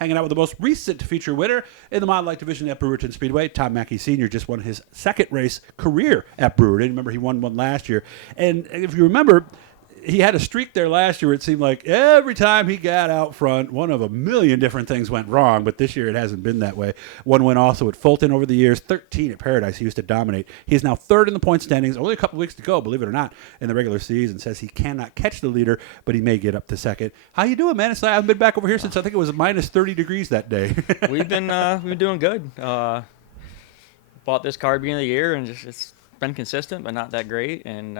hanging out with the most recent feature winner in the Mod Lite division at Brewerton Speedway. Tom Mackey Sr. just won his second race career at Brewerton. Remember, he won one last year. And if you remember, he had a streak there last year. It seemed like every time he got out front, one of a million different things went wrong. But this year it hasn't been that way. One win also at Fulton over the years. 13 at Paradise. He used to dominate. He's now third in the point standings. Only a couple weeks to go, believe it or not, in the regular season. Says he cannot catch the leader, but he may get up to second. How you doing, man? I haven't been back over here since I think it was minus 30 degrees that day. We've been doing good. Bought this car at the beginning of the year, and it's been consistent, but not that great. And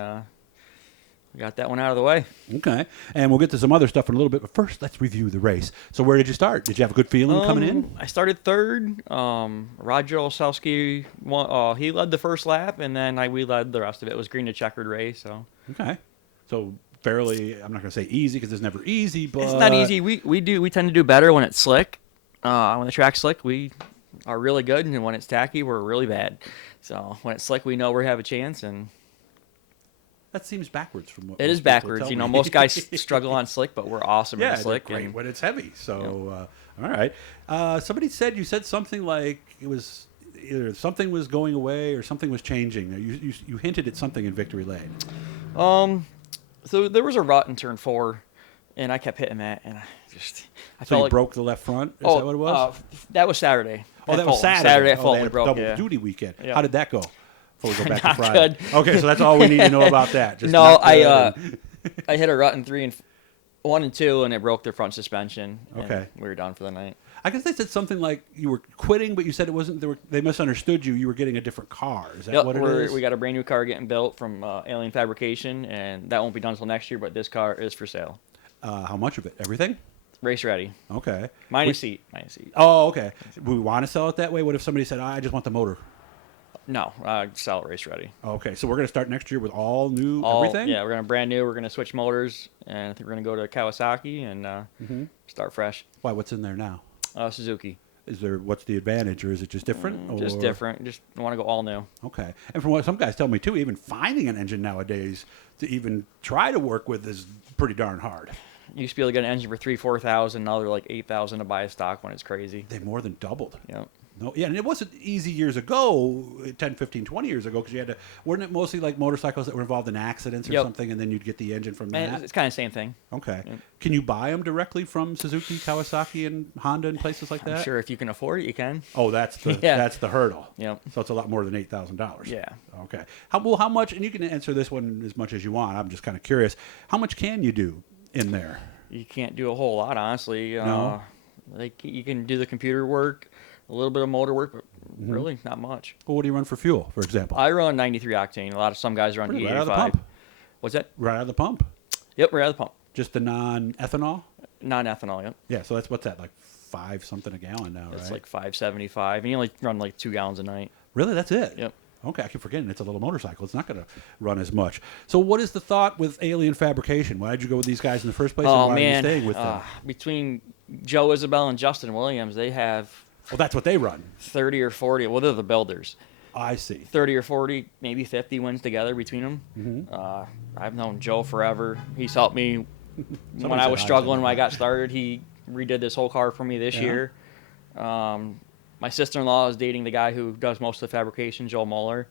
we got that one out of the way. Okay. And we'll get to some other stuff in a little bit. But first, let's review the race. So where did you start? Did you have a good feeling coming in? I started third. Roger Olszewski, he led the first lap, and then we led the rest of it. It was green to checkered race. So Okay. So fairly, I'm not going to say easy because it's never easy, but it's not easy. We tend to do better when it's slick. When the track's slick, we are really good, and when it's tacky, we're really bad. So when it's slick, we know we have a chance, and that seems backwards from what it is backwards. You know, most guys struggle on slick, but we're awesome in slick. Yeah, great when it's heavy. So, all right. Somebody said you said something like it was either something was going away or something was changing. You hinted at something in Victory Lane. So there was a rut in turn 4, and I kept hitting that, and I felt like broke the left front. Is that what it was? That was Saturday. Oh, that was Saturday. Saturday at They Fulton had it broke. Double duty weekend. Yep. How did that go? Before we go back to Not Friday. good. Okay, so that's all we need to know about that. Just no, I hit a rut in 1 and 2, and it broke the front suspension. Okay, we were done for the night. I guess they said something like you were quitting, but you said it wasn't. They misunderstood you. You were getting a different car. Is that what it is? We got a brand new car getting built from Alien Fabrication, and that won't be done until next year. But this car is for sale. How much of it? Everything? Race ready. Okay. Minus seat. Oh, okay. We want to sell it that way. What if somebody said, "I just want the motor"? No, sell it race ready. Okay, so we're going to start next year with all new everything? Yeah, we're going to brand new. We're going to switch motors, and I think we're going to go to Kawasaki and start fresh. Why? What's in there now? Suzuki. What's the advantage, or is it just different? Just different. Just want to go all new. Okay. And from what some guys tell me, too, even finding an engine nowadays to even try to work with is pretty darn hard. You used to be able to get an engine for $3,000-$4,000. Now they're like $8,000 to buy a stock when it's crazy. They more than doubled. Yep. No, yeah, and it wasn't easy years ago, 10, 15, 20 years ago, because you had to, weren't it mostly like motorcycles that were involved in accidents or something, and then you'd get the engine from that? It's kind of the same thing. Okay. Yep. Can you buy them directly from Suzuki, Kawasaki, and Honda and places like that? I'm sure if you can afford it, you can. Oh, that's the hurdle. Yep. So it's a lot more than $8,000. Yeah. Okay. How much, and you can answer this one as much as you want, I'm just kind of curious, how much can you do in there? You can't do a whole lot, honestly. No? You can do the computer work, a little bit of motor work, but really not much. Well, what do you run for fuel, for example? I run 93 octane. Some guys run E85. Right out of the pump. What's that? Right out of the pump. Yep, right out of the pump. Just the non-ethanol? Non-ethanol, yep. Yeah, so what's that, like 5 something a gallon now, right? It's like 5.75, and you only run like 2 gallons a night. Really? That's it? Yep. Okay, I keep forgetting it's a little motorcycle. It's not going to run as much. So what is the thought with Alien Fabrication? Why did you go with these guys in the first place, and why are you staying with them? Between Joe Isabel and Justin Williams, they have... Well, that's what they run. 30 or 40. Well, they're the builders. I see. 30 or 40, maybe 50 wins together between them. Mm-hmm. I've known Joe forever. He's helped me when I was struggling when I got started. He redid this whole car for me this year. My sister-in-law is dating the guy who does most of the fabrication, Joel Muller.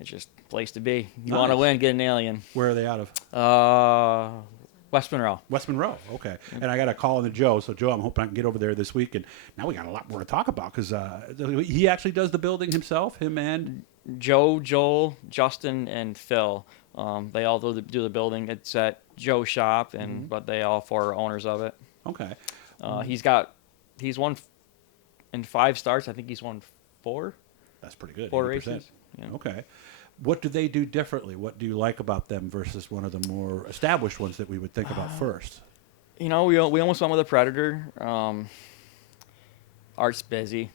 It's just a place to be. You want to win, get an Alien. Where are they out of? West Monroe. West Monroe, okay. And I got a call into Joe. So, Joe, I'm hoping I can get over there this week. And now we got a lot more to talk about because he actually does the building himself, him and... Joe, Joel, Justin, and Phil. They all do the building. It's at Joe's shop, but they all 4 are owners of it. Okay. He's won in 5 starts. I think he's won 4. That's pretty good. 4 races. Yeah. Okay. What do they do differently? What do you like about them versus one of the more established ones that we would think about first? You know, we almost went with a Predator. Art's busy.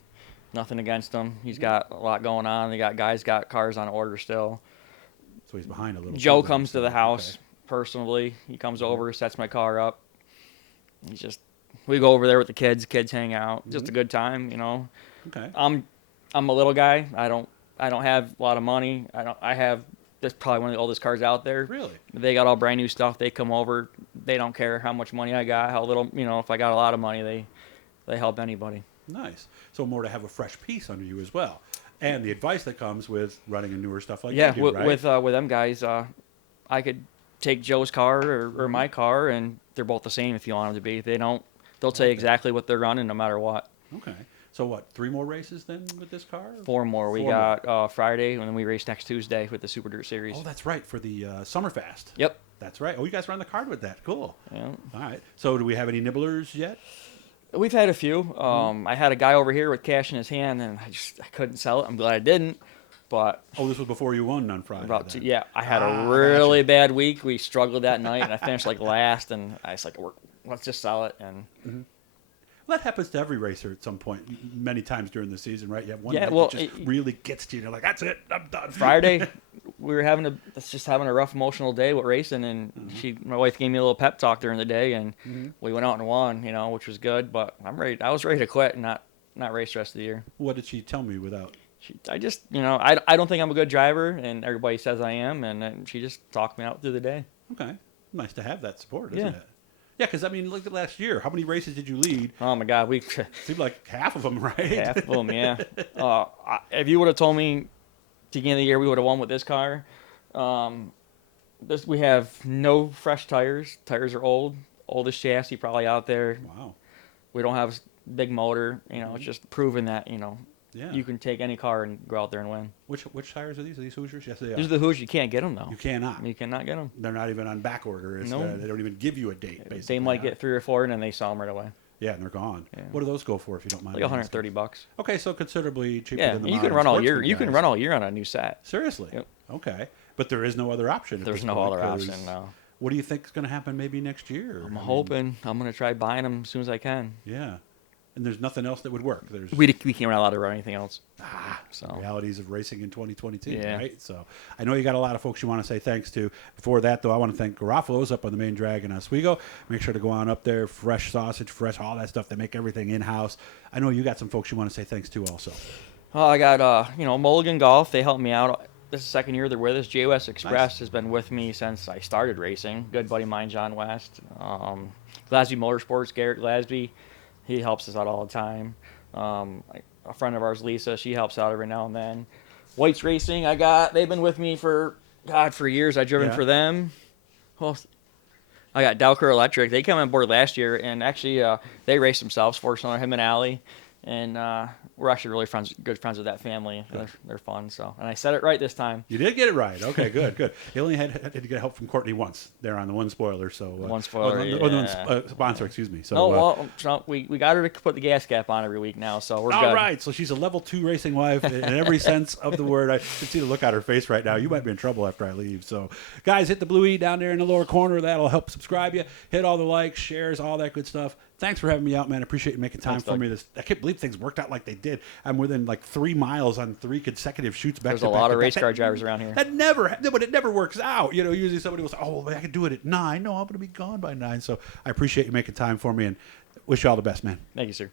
Nothing against him. He's got a lot going on. They got cars on order still. So he's behind a little. Joe comes to the house personally. He comes over, sets my car up. We go over there with the kids. Kids hang out. Just a good time, you know. Okay. I'm a little guy. I don't have a lot of money. That's probably one of the oldest cars out there. Really? They got all brand new stuff. They come over. They don't care how much money I got, how little, you know, if I got a lot of money, they help anybody. Nice. So more to have a fresh piece under you as well, and the advice that comes with running a newer stuff like Yeah, you do, right? with them guys, I could take Joe's car or my car, and they're both the same if you want them to be. They'll tell you exactly what they're running no matter what. Okay. So what? 3 more races then with this car? 4 more. We 4 got Friday, and then we race next Tuesday with the Super Dirt Series. Oh, that's right, for the Summerfest. Yep. That's right. Oh, you guys run the card with that. Cool. Yeah. All right. So do we have any nibblers yet? We've had a few. I had a guy over here with cash in his hand, and I couldn't sell it. I'm glad I didn't. But Oh, this was before you won on Friday. about then. yeah, I had a gotcha. really bad week. We struggled that night, and I finished like last. And I was like, let's just sell it. And Well, that happens to every racer at some point, many times during the season, right? You have one Yeah, night well, that just really gets to you. And you're like, that's it. I'm done. Friday, we were having a rough emotional day with racing, and my wife gave me a little pep talk during the day, and we went out and won, which was good. But I was ready to quit and not race the rest of the year. What did she tell me without? I just, I don't think I'm a good driver, and everybody says I am, and then she just talked me out through the day. Okay. Nice to have that support, isn't Yeah. it? Yeah, because, look at last year. How many races did you lead? Oh my God, we Seemed like half of them, right? half of them, yeah. If you would have told me at the beginning of the year we would have won with this car, we have no fresh tires. Tires are oldest chassis probably out there. Wow. We don't have a big motor. It's just proving that Yeah. you can take any car and go out there and win. Which tires are these? Are these Hoosiers? Yes, they are. These are the Hoosiers. You can't get them though. You cannot. You cannot get them. They're not even on back order. No. They don't even give you a date, basically. They might huh? get 3 or 4, and then they sell them right away. Yeah, and they're gone. Yeah. What do those go for, if you don't mind? Like me asking? $130. Okay, so considerably cheaper Yeah, than the you can modern run all year. sportsman You can guys. run all year on a new set. Seriously? Yep. Okay. But there is no other option. at There's this no point, other 'cause option. No. What do you think is going to happen maybe next year? I'm hoping. I'm gonna try buying them as soon as I can. Yeah. And there's nothing else that would work. There's We can't allowed to run anything else. So realities of racing in 2022, Yeah. right? So I know you got a lot of folks you want to say thanks to. Before that, though, I want to thank Garofalo's up on the main drag in Oswego. Make sure to go on up there. Fresh sausage, fresh, all that stuff. They make everything in-house. I know you got some folks you want to say thanks to also. I got Mulligan Golf. They helped me out. This is the second year they're with us. JOS Express has been with me since I started racing. Good buddy of mine, John West. Glasby Motorsports, Garrett Glasby. He helps us out all the time. A friend of ours, Lisa, she helps out every now and then. White's Racing, they've been with me for years. I've driven for them. Well, I got Dowker Electric. They came on board last year, and actually they race themselves, fortunately, him and Allie. And we're actually really good friends with that family. They're fun. So, and I said it right this time. You did get it right. Okay, good, good. You only had to get help from Courtney once there on the one spoiler. So One spoiler, the one sponsor, excuse me. So we got her to put the gas cap on every week now, so we're good. all right. So she's a level 2 racing wife in every sense of the word. I can see the look on her face right now. You might be in trouble after I leave. So, guys, hit the blue E down there in the lower corner. That'll help subscribe you. Hit all the likes, shares, all that good stuff. Thanks for having me out, man. I appreciate you making time for me. I can't believe things worked out like they did. I'm within like 3 miles on 3 consecutive shoots back. There's a lot of race car drivers around here. But it never works out. Usually somebody will say, "Oh, well, I can do it at 9." No, I'm going to be gone by 9. So I appreciate you making time for me, and wish you all the best, man. Thank you, sir.